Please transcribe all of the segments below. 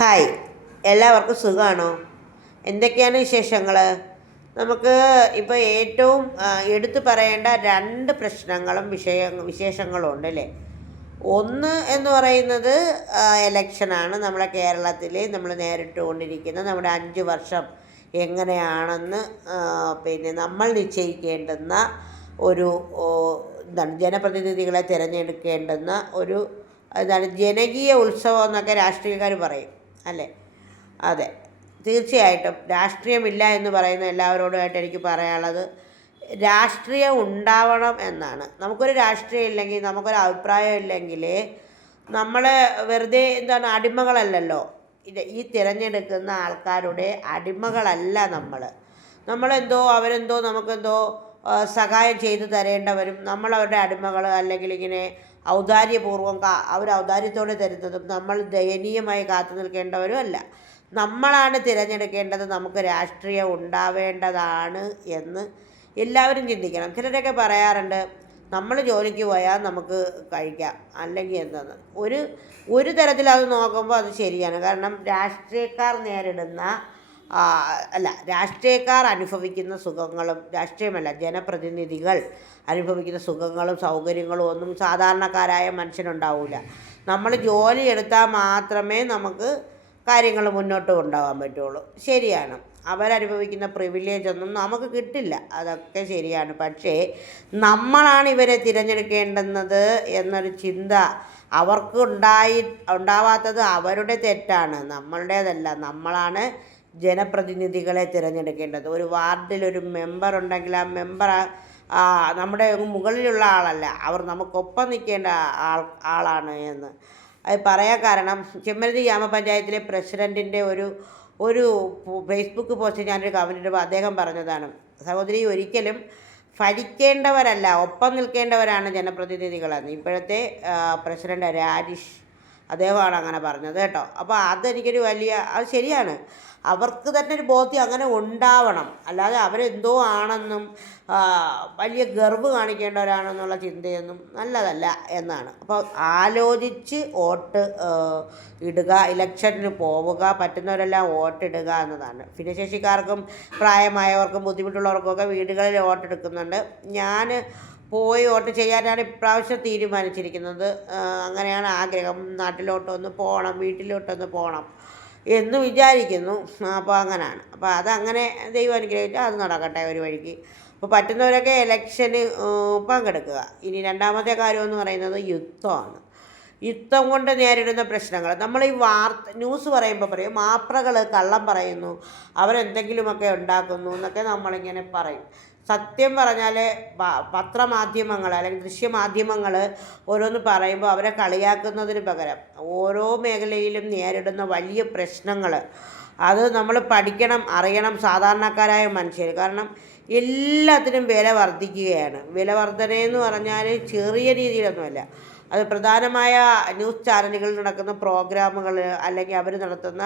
Hi, എല്ലാവർക്കും സുഖമാണോ? എന്തൊക്കെയാണ് വിശേഷങ്ങൾ? നമുക്ക് ഇപ്പോൾ ഏറ്റവും എടുത്തു പറയേണ്ട രണ്ട് പ്രശ്നങ്ങളും വിശേഷങ്ങളും ഉണ്ട് അല്ലേ? ഒന്ന് എന്ന് പറയുന്നത് എലക്ഷനാണ്. നമ്മുടെ കേരളത്തിൽ നമ്മൾ നേരിട്ടുകൊണ്ടിരിക്കുന്ന നമ്മുടെ 5 വർഷം എങ്ങനെയാണെന്ന് നമ്മൾ നിശ്ചയിക്കേണ്ടുന്ന ഒരു എന്താണ് ജനപ്രതിനിധികളെ തിരഞ്ഞെടുക്കേണ്ടുന്ന ഒരു ജനകീയ ഉത്സവം എന്നൊക്കെ രാഷ്ട്രീയക്കാർ പറയും അല്ലേ? അതെ, തീർച്ചയായിട്ടും രാഷ്ട്രീയമില്ല എന്ന് പറയുന്ന എല്ലാവരോടുമായിട്ട് എനിക്ക് പറയാനുള്ളത്, രാഷ്ട്രീയം ഉണ്ടാവണം എന്നാണ്. നമുക്കൊരു രാഷ്ട്രീയം ഇല്ലെങ്കിൽ, നമുക്കൊരു അഭിപ്രായം ഇല്ലെങ്കിൽ, നമ്മൾ വെറുതെ അടിമകളല്ലല്ലോ. ഈ തിരഞ്ഞെടുക്കുന്ന ആൾക്കാരുടെ അടിമകളല്ല നമ്മളെന്തോ അവരെന്തോ നമുക്കെന്തോ സഹായം ചെയ്തു തരേണ്ടവരും, നമ്മളവരുടെ അടിമകൾ, അല്ലെങ്കിൽ ഇങ്ങനെ ഔദാര്യപൂർവ്വം അവർ ഔദാര്യത്തോടെ തരുന്നതും നമ്മൾ ദയനീയമായി കാത്തു നിൽക്കേണ്ടവരും അല്ല. നമ്മളാണ് തിരഞ്ഞെടുക്കേണ്ടത്. നമുക്ക് രാഷ്ട്രീയം ഉണ്ടാവേണ്ടതാണ് എന്ന് എല്ലാവരും ചിന്തിക്കണം. ചിലരൊക്കെ പറയാറുണ്ട്, നമ്മൾ ജോലിക്ക് പോയാൽ നമുക്ക് കഴിക്കാം, അല്ലെങ്കിൽ എന്താണ്. ഒരു തരത്തിൽ അത് നോക്കുമ്പോൾ അത് ശരിയാണ്. കാരണം രാഷ്ട്രീയക്കാർ നേരിടുന്ന രാഷ്ട്രീയക്കാർ അനുഭവിക്കുന്ന സുഖങ്ങളും, രാഷ്ട്രീയമല്ല ജനപ്രതിനിധികൾ അനുഭവിക്കുന്ന സുഖങ്ങളും സൗകര്യങ്ങളും ഒന്നും സാധാരണക്കാരായ മനുഷ്യനുണ്ടാവില്ല. നമ്മൾ ജോലി എടുത്താൽ മാത്രമേ നമുക്ക് കാര്യങ്ങൾ മുന്നോട്ട് കൊണ്ടുപോകാൻ പറ്റുള്ളൂ. ശരിയാണ്, അവരനുഭവിക്കുന്ന പ്രിവിലേജ് ഒന്നും നമുക്ക് കിട്ടില്ല, അതൊക്കെ ശരിയാണ്. പക്ഷേ നമ്മളാണ് ഇവരെ തിരഞ്ഞെടുക്കേണ്ടുന്നത് എന്നൊരു ചിന്ത അവർക്ക് ഉണ്ടാവാത്തത് അവരുടെ തെറ്റാണ്, നമ്മളുടേതല്ല. നമ്മളാണ് ജനപ്രതിനിധികളെ തിരഞ്ഞെടുക്കേണ്ടത്. ഒരു വാർഡിൽ ഒരു മെമ്പർ ഉണ്ടെങ്കിൽ ആ മെമ്പർ നമ്മുടെ മുകളിലുള്ള ആളല്ല, അവർ നമുക്കൊപ്പം നിൽക്കേണ്ട ആളാണ് എന്ന് അത് പറയാൻ കാരണം, ചെമ്മരുതി ഗ്രാമപഞ്ചായത്തിലെ പ്രസിഡൻറ്റിൻ്റെ ഒരു ഫേസ്ബുക്ക് പോസ്റ്റ് ഞാനൊരു കമൻറ്റ് ഇടുമ്പോൾ അദ്ദേഹം പറഞ്ഞതാണ്, സഹോദരി, ഒരിക്കലും ഭരിക്കേണ്ടവരല്ല, ഒപ്പം നിൽക്കേണ്ടവരാണ് ജനപ്രതിനിധികളെന്ന്. ഇപ്പോഴത്തെ പ്രസിഡന്റ് രാജേഷ് അദ്ദേഹമാണ് അങ്ങനെ പറഞ്ഞത് കേട്ടോ. അപ്പോൾ അതെനിക്കൊരു അത് ശരിയാണ്. അവർക്ക് തന്നെ ഒരു ബോധ്യം അങ്ങനെ ഉണ്ടാവണം. അല്ലാതെ അവരെന്തോ ആണെന്നും വലിയ ഗർവ് കാണിക്കേണ്ടവരാണെന്നുള്ള ചിന്തയൊന്നും നല്ലതല്ല എന്നാണ്. അപ്പോൾ ആലോചിച്ച് വോട്ട് ഇടുക, ഇലക്ഷന് പോവുക, പറ്റുന്നവരെല്ലാം വോട്ടിടുക എന്നതാണ്. ഭിന്നശേഷിക്കാർക്കും പ്രായമായവർക്കും ബുദ്ധിമുട്ടുള്ളവർക്കൊക്കെ വീടുകളിൽ വോട്ടെടുക്കുന്നുണ്ട്. ഞാൻ പോയി വോട്ട് ചെയ്യാനാണ് ഇപ്രാവശ്യം തീരുമാനിച്ചിരിക്കുന്നത്. അങ്ങനെയാണ് ആഗ്രഹം. നാട്ടിലോട്ടൊന്ന് പോകണം, വീട്ടിലോട്ടൊന്ന് പോകണം എന്ന് വിചാരിക്കുന്നു. അപ്പോൾ അങ്ങനെയാണ്. അപ്പോൾ അതങ്ങനെ ദൈവം അനുഗ്രഹിച്ചാൽ അത് നടക്കട്ടെ ഒരു വഴിക്ക്. അപ്പോൾ പറ്റുന്നവരൊക്കെ ഇലക്ഷന് പങ്കെടുക്കുക. ഇനി രണ്ടാമത്തെ കാര്യമെന്ന് പറയുന്നത് യുദ്ധമാണ്. യുദ്ധം കൊണ്ട് നേരിടുന്ന പ്രശ്നങ്ങൾ നമ്മൾ ഈ ന്യൂസ് പറയുമ്പോൾ പറയും, മാപ്രകൾ കള്ളം പറയുന്നു, അവരെന്തെങ്കിലുമൊക്കെ ഉണ്ടാക്കുന്നു എന്നൊക്കെ നമ്മളിങ്ങനെ പറയും. സത്യം പറഞ്ഞാൽ പത്രമാധ്യമങ്ങൾ അല്ലെങ്കിൽ ദൃശ്യമാധ്യമങ്ങൾ ഓരോന്ന് പറയുമ്പോൾ അവരെ കളിയാക്കുന്നതിന് പകരം ഓരോ മേഖലയിലും നേരിടുന്ന വലിയ പ്രശ്നങ്ങൾ അത് നമ്മൾ പഠിക്കണം, അറിയണം, സാധാരണക്കാരായ മനുഷ്യർ. കാരണം എല്ലാത്തിനും വില വർദ്ധിക്കുകയാണ്. വില വർധനയെന്ന് പറഞ്ഞാൽ ചെറിയ രീതിയിലൊന്നുമല്ല. അത് പ്രധാനമായ ന്യൂസ് ചാനലുകളിൽ നടക്കുന്ന പ്രോഗ്രാമുകൾ, അല്ലെങ്കിൽ അവർ നടത്തുന്ന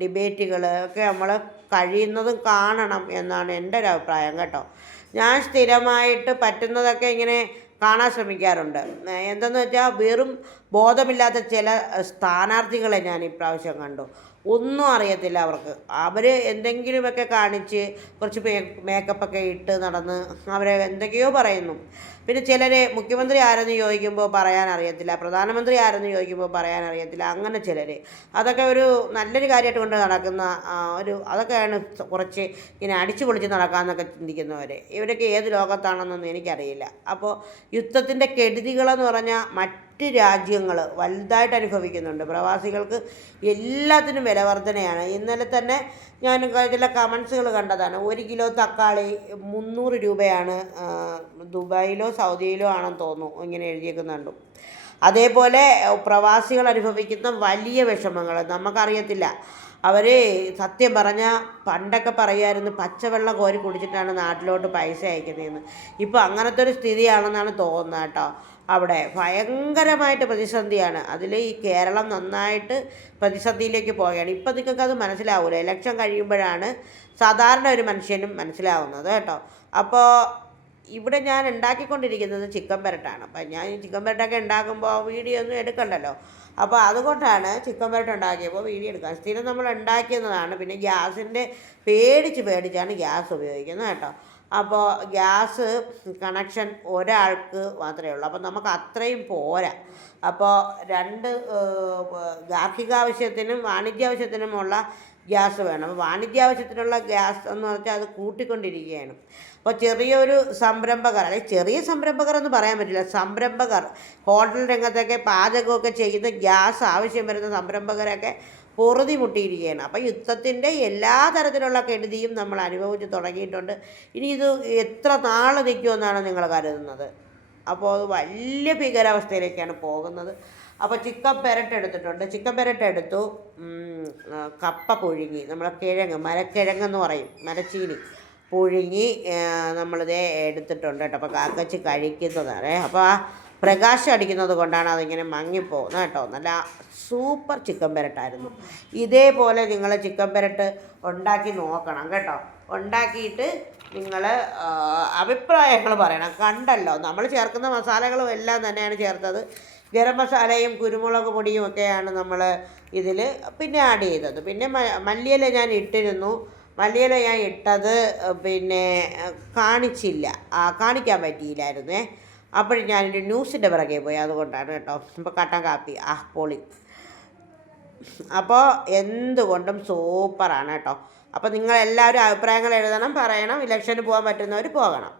ഡിബേറ്റുകൾ ഒക്കെ നമ്മൾ കഴിയുന്നതും കാണണം എന്നാണ് എൻ്റെ ഒരു അഭിപ്രായം കേട്ടോ. ഞാൻ സ്ഥിരമായിട്ട് പറ്റുന്നതൊക്കെ ഇങ്ങനെ കാണാൻ ശ്രമിക്കാറുണ്ട്. എന്തെന്ന് വെച്ചാൽ, വെറും ബോധമില്ലാത്ത ചില സ്ഥാനാർത്ഥികളെ ഞാൻ ഇപ്രാവശ്യം കണ്ടു. ഒന്നും അറിയത്തില്ല അവർക്ക്. അവർ എന്തെങ്കിലുമൊക്കെ കാണിച്ച് കുറച്ച് മേക്കപ്പൊക്കെ ഇട്ട് നടന്ന് അവരെ എന്തൊക്കെയോ പറയുന്നു. പിന്നെ ചിലരെ മുഖ്യമന്ത്രി ആരെന്ന് ചോദിക്കുമ്പോൾ പറയാൻ അറിയത്തില്ല, പ്രധാനമന്ത്രി ആരെന്ന് ചോദിക്കുമ്പോൾ പറയാൻ അറിയത്തില്ല. അങ്ങനെ ചിലർ അതൊക്കെ ഒരു നല്ലൊരു കാര്യമായിട്ട് കൊണ്ട് നടക്കുന്ന അതൊക്കെയാണ് കുറച്ച് ഇങ്ങനെ അടിച്ചു പൊളിച്ച് നടക്കാമെന്നൊക്കെ ചിന്തിക്കുന്നവർ. ഇവരൊക്കെ ഏത് ലോകത്താണെന്നൊന്നും എനിക്കറിയില്ല. അപ്പോൾ യുദ്ധത്തിൻ്റെ കെടുതികളെന്ന് പറഞ്ഞാൽ മറ്റ് രാജ്യങ്ങൾ വലുതായിട്ട് അനുഭവിക്കുന്നുണ്ട്. പ്രവാസികൾക്ക് എല്ലാത്തിനും വില വർധനയാണ്. ഇന്നലെ തന്നെ ഞാൻ ചില കമൻസുകൾ കണ്ടതാണ്. 1 കിലോ തക്കാളി 300 രൂപയാണ്. ദുബായിലോ സൗദിയിലോ ആണെന്ന് തോന്നുന്നു, ഇങ്ങനെ എഴുതിയേക്കുന്നുണ്ട്. അതേപോലെ പ്രവാസികൾ അനുഭവിക്കുന്ന വലിയ വിഷമങ്ങൾ നമുക്കറിയത്തില്ല. അവർ സത്യം പറഞ്ഞാൽ പണ്ടൊക്കെ പറയുമായിരുന്നു പച്ചവെള്ളം കോരി കുടിച്ചിട്ടാണ് നാട്ടിലോട്ട് പൈസ അയക്കുന്നതെന്ന്. ഇപ്പോൾ അങ്ങനത്തെ ഒരു സ്ഥിതിയാണെന്നാണ് തോന്നുന്നത് കേട്ടോ. അവിടെ ഭയങ്കരമായിട്ട് പ്രതിസന്ധിയാണ്. അതിൽ ഈ കേരളം നന്നായിട്ട് പ്രതിസന്ധിയിലേക്ക് പോവുകയാണ്. ഇപ്പം നിങ്ങൾക്കത് മനസ്സിലാവില്ല, ഇലക്ഷൻ കഴിയുമ്പോഴാണ് സാധാരണ ഒരു മനുഷ്യനും മനസ്സിലാവുന്നത് കേട്ടോ. അപ്പോൾ ഇവിടെ ഞാൻ ഉണ്ടാക്കിക്കൊണ്ടിരിക്കുന്നത് ചിക്കൻ പെരട്ടാണ്. അപ്പം ഞാൻ ചിക്കൻ പെരട്ടൊക്കെ ഉണ്ടാക്കുമ്പോൾ വീഡിയോ ഒന്നും എടുക്കണ്ടല്ലോ. അപ്പോൾ അതുകൊണ്ടാണ് ചിക്കൻ പെരട്ട് ഉണ്ടാക്കിയപ്പോൾ വീഡിയോ എടുക്കാൻ. സ്ഥിരം നമ്മൾ ഉണ്ടാക്കിയതാണ്. പിന്നെ ഗ്യാസിൻ്റെ പേടിച്ചാണ് ഗ്യാസ് ഉപയോഗിക്കുന്നത് കേട്ടോ. അപ്പോൾ ഗ്യാസ് കണക്ഷൻ ഒരാൾക്ക് മാത്രമേ ഉള്ളൂ. അപ്പോൾ നമുക്ക് അത്രയും പോരാ. അപ്പോൾ രണ്ട് ഗാർഹികാവശ്യത്തിനും വാണിജ്യാവശ്യത്തിനുമുള്ള ഗ്യാസ് വേണം. അപ്പോൾ വാണിജ്യാവശ്യത്തിനുള്ള ഗ്യാസ് എന്ന് വെച്ചാൽ അത് കൂട്ടിക്കൊണ്ടിരിക്കുകയാണ്. അപ്പോൾ ചെറിയൊരു സംരംഭകർ, അല്ലെങ്കിൽ ചെറിയ സംരംഭകർ എന്ന് പറയാൻ പറ്റില്ല, സംരംഭകർ, ഹോട്ടൽ രംഗത്തൊക്കെ പാചകമൊക്കെ ചെയ്യുന്ന ഗ്യാസ് ആവശ്യം വരുന്ന സംരംഭകരൊക്കെ പൊറുതി മുട്ടിയിരിക്കുകയാണ്. അപ്പോൾ യുദ്ധത്തിൻ്റെ എല്ലാ തരത്തിലുള്ള കെടുതിയും നമ്മൾ അനുഭവിച്ച് തുടങ്ങിയിട്ടുണ്ട്. ഇനി ഇത് എത്ര നാൾ നിൽക്കുമെന്നാണ് നിങ്ങൾ കരുതുന്നത്? അപ്പോൾ അത് വലിയ ഭീകരാവസ്ഥയിലേക്കാണ് പോകുന്നത്. അപ്പോൾ ചിക്കൻ പെരട്ട് എടുത്തിട്ടുണ്ട്. ചിക്കൻ പെരട്ട് എടുത്തു. കപ്പ പുഴുങ്ങി, നമ്മളെ കിഴങ്ങ്, മരക്കിഴങ്ങെന്ന് പറയും, മരച്ചീനി പുഴുങ്ങി നമ്മളിതേ എടുത്തിട്ടുണ്ട് കേട്ടോ. അപ്പോൾ കാക്കച്ച് കഴിക്കുന്നതാണ്. അപ്പോൾ ആ പ്രകാശം അടിക്കുന്നത് കൊണ്ടാണ് അതിങ്ങനെ മങ്ങിപ്പോകുന്നത് കേട്ടോ. നല്ല സൂപ്പർ ചിക്കൻ പെരട്ടായിരുന്നു. ഇതേപോലെ നിങ്ങൾ ചിക്കൻ പെരട്ട് ഉണ്ടാക്കി നോക്കണം കേട്ടോ. ഉണ്ടാക്കിയിട്ട് നിങ്ങൾ അഭിപ്രായങ്ങൾ പറയണം. കണ്ടല്ലോ, നമ്മൾ ചേർക്കുന്ന മസാലകളും എല്ലാം തന്നെയാണ് ചേർത്തത്. ഗരം മസാലയും കുരുമുളക് പൊടിയും ഒക്കെയാണ് നമ്മൾ ഇതിൽ പിന്നെ ആഡ് ചെയ്തത്. പിന്നെ മല്ലിയില ഞാൻ ഇട്ടിരുന്നു. മല്ലിയില ഞാൻ ഇട്ടത് പിന്നെ കാണിക്കാൻ പറ്റിയില്ലായിരുന്നേ. അപ്പോഴും ഞാനൊരു ന്യൂസിൻ്റെ പിറകെ പോയി, അതുകൊണ്ടാണ് കേട്ടോ. ഇപ്പോൾ കട്ടൻ കാപ്പി പൊളി. അപ്പോൾ എന്തുകൊണ്ടും സൂപ്പറാണ് കേട്ടോ. അപ്പോൾ നിങ്ങളെല്ലാവരും അഭിപ്രായങ്ങൾ എഴുതണം, പറയണം. ഇലക്ഷന് പോകാൻ പറ്റുന്നവർ പോകണം.